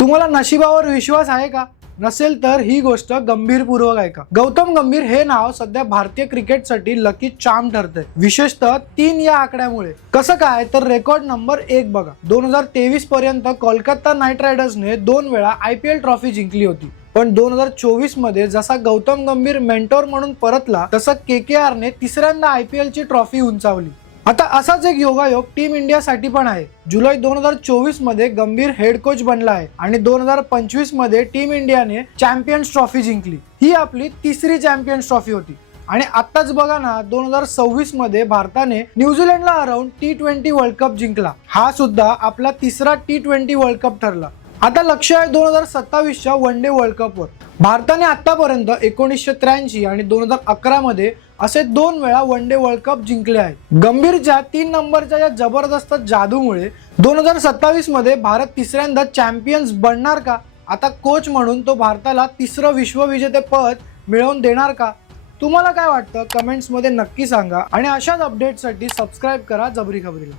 तुम्हाला नशिबावर विश्वास आहे का? नसेल तर ही गोष्ट गंभीरपूर्वक ऐका। गौतम गंभीर हे नाव सध्या भारतीय क्रिकेटसाठी लकी चार्म ठरतंय, विशेषतः 3 या आकड्यामुळे। कसं काय तर रेकॉर्ड नंबर 1 बघा। 2023 पर्यंत कोलकाता नाईट रायडर्सने 2 वेळा IPL ट्रॉफी जिंकली होती, पण 2024 मध्ये जसा गौतम गंभीर मेंटॉर म्हणून परतला तसं KKRने तिसऱ्यांदा IPL ची ट्रॉफी उंचावली। आता असाच एक योगायोग टीम इंडियासाठी पण आहे। जुलै 2024 मध्ये गंभीर हेड कोच बनला आहे आणि 2025 मध्ये टीम इंडियाने चॅम्पियन्स ट्रॉफी जिंकली। ही आपली तिसरी चॅम्पियन्स ट्रॉफी होती। आणि आत्ताच बघा ना, 2026 मध्ये भारताने न्यूझीलंडला हरवून T20 वर्ल्ड कप जिंकला। हा सुद्धा आपला तिसरा T20 वर्ल्ड कप ठरला। आता लक्ष आहे 2027च्या वन डे वर्ल्ड कपवर। भारताने आतापर्यंत 1983 आणि 2011 मध्ये असे 2 वेळा वन डे वर्ल्ड कप जिंकले आहेत। गंभीरच्या 3 नंबरच्या या जबरदस्त जादूमुळे 2027 मध्ये भारत तिसऱ्यांदा चॅम्पियन्स बनणार का? आता कोच म्हणून तो भारताला तिसरं विश्वविजेतेपद मिळवून देणार का? तुम्हाला काय वाटतं? कमेंट्स मध्ये नक्की सांगा आणि अशाच अपडेट्ससाठी सबस्क्राइब करा जबरी खबरीला।